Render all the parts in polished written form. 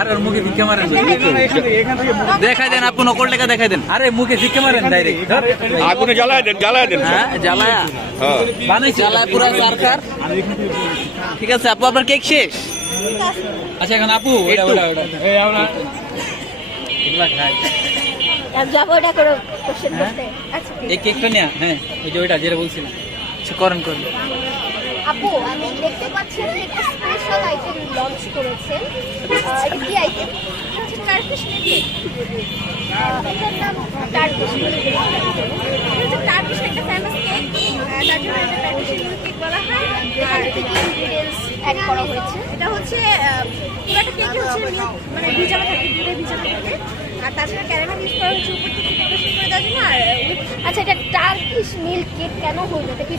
আরে ওর মুখে ভিক্ষা মারেন, দেখাই দেন আপু, নকল টাকা দেখাই দেন। আরে মুখে ভিক্ষা মারেন ডাইরেক্ট, আগুনে জ্বালায় দেন, জ্বালায় দেন। হ্যাঁ জ্বালায়া বানাইছে, জ্বালায় পুরো সরকার। ঠিক আছে আপু, আপনার কেক শেষ? আচ্ছা এখন আপু ওটা ওটা ওটা এই আমরা এগুলা খাই, যাবোটা করো কোশ্চেন করতে। আচ্ছা এই কেকটা নিয়া, হ্যাঁ ওই যে ওইটা যেটা বলছিলাম। আচ্ছা করেন করেন। আপু আমি দেখতে পাচ্ছি যে একটা স্পেশাল আইটেম লঞ্চ করেছেন। এটা কি আইটেম? এটা হচ্ছে টার্কিশ মিল। এটার নাম টার্কিশ মিল। এটা হচ্ছে টার্কিশ একটা ফেমাস কেক, তার জন্য এটা টার্কিশ মিল কেক বলা হয়। এখানে কি কি ইনগ্রেডিয়েন্টস অ্যাড করা হয়েছে? এটা হচ্ছে পুরোটা কেক হচ্ছে মিল্ক, মানে ভিজানো থাকে, দুধে ভিজানো থাকে। আর তাছাড়া ক্যারামেল ইউজ করা হচ্ছে উপর থেকে ডেকোরেশন করে দেওয়ার জন্য। আর আচ্ছা, এটা টার্কিশ মিল্ক কেক কেন হলো? এটা কি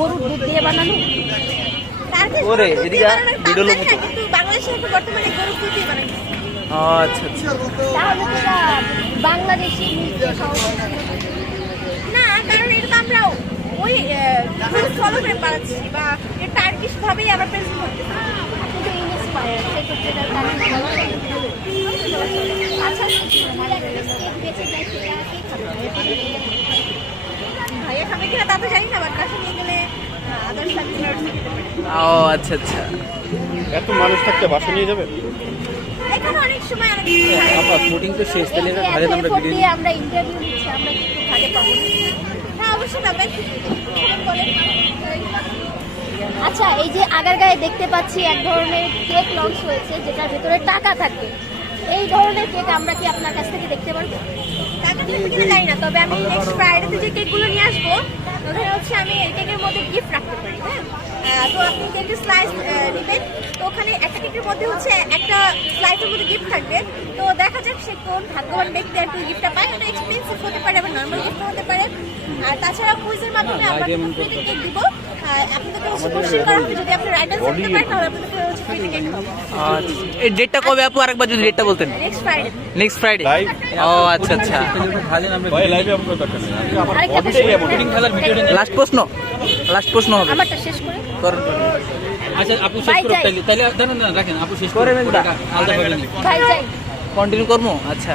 গরুর দুধ দিয়ে বানানো? ওরে এদিকে ভিডিও লোক তো। কিন্তু বাংলাদেশে এখন বর্তমানে গরুর দুধ দিয়ে বানানো। আচ্ছা আচ্ছা, তাহলে তো এটা বাংলাদেশি মিল্ক কেক না, কারণ এটা তো আমরা ওই ফলো করে বানাচ্ছি, বা এটা টার্কিশ ভাবেই আমরা প্রেজেন্ট করতে পারি। কিন্তু ইনস্পায়ার সেক্ষেত্রে এটা আচ্ছা, কেক বেঁচে যায় সেটা কি খাবে? ভাইয়া খাবে কিনা তা তো জানি না, বাট কাছে নিয়ে গেলে আদার্স ও আচ্ছা আচ্ছা। এত মানুষ থাকতে বাসা নিয়ে যাবে? এখানে অনেক সময় অনেক আপা শুটিং তো শেষ, তাহলে এটা ভালো আমরা ভিডিও দিয়ে আমরা ইন্টারভিউ নিচ্ছি, আমরা একটু ভাগে পাবো। হ্যাঁ অবশ্যই পাবেন। আচ্ছা, এই যে আগারগাঁয়ে দেখতে পাচ্ছি এক ধরনের কেক লঞ্চ হয়েছে যেটার ভিতরে টাকা থাকবে। এই ধরনের কেক আমরা কি আপনার কাছ থেকে দেখতে পারবো? টাকা থাকবে কিনা জানি না, তবে আমি নেক্সট ফ্রাইডেতে যে কেকগুলো নিয়ে আসবো ওখানে হচ্ছে আমি এই কেকের মধ্যে গিফট রাখতে পারি। হ্যাঁ, তো আপনি কেকের স্লাইস নেবেন, তো ওখানে একটা কেকের মধ্যে হচ্ছে একটা স্লাইসের মধ্যে গিফট থাকবে। তো দেখা যাক সে কোন ভাগ্যবান ব্যক্তি আর কি গিফটটা পায়। এটা এক্সপেন্সিভ হতে পারে, আবার নর্মাল গিফট হতে পারে। আর তাছাড়া কুইজের মাধ্যমে আমরা ফ্রিতে কেক দিব। আপনাদেরকে হচ্ছে কোশ্চেন করা হবে, যদি আপনি রাইট আনসার দিতে পারেন তাহলে আপনাদেরকে হচ্ছে ফ্রিতে কেক খাওয়াবো। আচ্ছা, এই ডেটটা কবে আপু? আরেকবার যদি ডেটটা বলতেন। Next Friday. Next Friday. Live ও আচ্ছা আচ্ছা। ভাই লাইভে আপনার দরকার নেই, আমার আরেকটা অফিসেই এমন। লাস্ট প্রশ্ন, লাস্ট প্রশ্ন হবে। আমারটা শেষ করে করেন করেন। আচ্ছা আপু শেষ করো তাইলে, তাইলে না না রাখেন আপু শেষ করে আলাদা ভাবে নিন। ভাই যাই। কন্টিনিউ করবো। আচ্ছা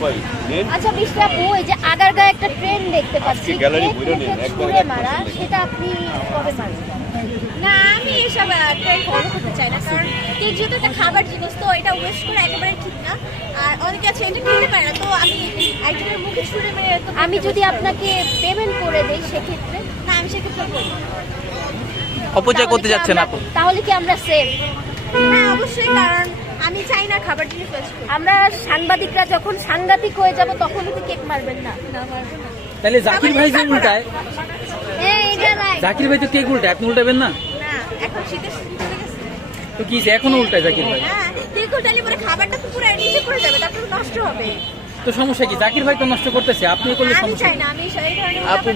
ভাই নেন। আচ্ছা বিশটা আপু, এই যে আগারগাঁয়ে একটা ট্রেন্ড দেখতে পাচ্ছি, আজকে গ্যালারি কেক বইরে নিন, মুখে একবার ছুঁড়ে এক মারা, পাশে সেটা আপনি কবে মারবেন? না, আমি এসব ট্রেন্ড ফলো করতে চাই না, কারণ কেক যেহেতু একটা খাবার জিনিস, তো এটা ওয়েস্ট করা একেবারে ঠিক না। আর অনেকে আছে এটা খেতে পারে না, তো আমি একজনের মুখে ছুঁড়ে মেরে তো আমি যদি আপনাকে পেমেন্ট করে দেই সেক্ষেত্রে? না, আমি সেক্ষেত্রে করব। অপচয় করতে যাচ্ছেন আপু। তাহলে কি আমরা সেফ? হ্যাঁ অবশ্যই, কারণ আমি চাই না খাবার জিনিস ওয়েস্ট করতে। আমরা সাংবাদিকরা যখন সাংঘাতিক হয়ে যাব তখন তো কেক মারবেন না? না মারবেন না। তাহলে জাকির ভাই যে উল্টায়, এটা নাই। জাকির ভাই তো কেক উল্টায়, আপনি উল্টাবেন না? না, এখন শীতের সিজন চলে গেছে। তো কি এখনো উল্টায় জাকির ভাই? হ্যাঁ, কেক উল্টালে পরে খাবারটা তো পুরো নিচে পড়ে যাবে, তারপর নষ্ট হবে। তো সমস্যা কি? জাকির ভাই তো নষ্ট করতেছে, আপনি করলে আমি সমস্যা চাই কি? না, আমি এই ধরনের আপু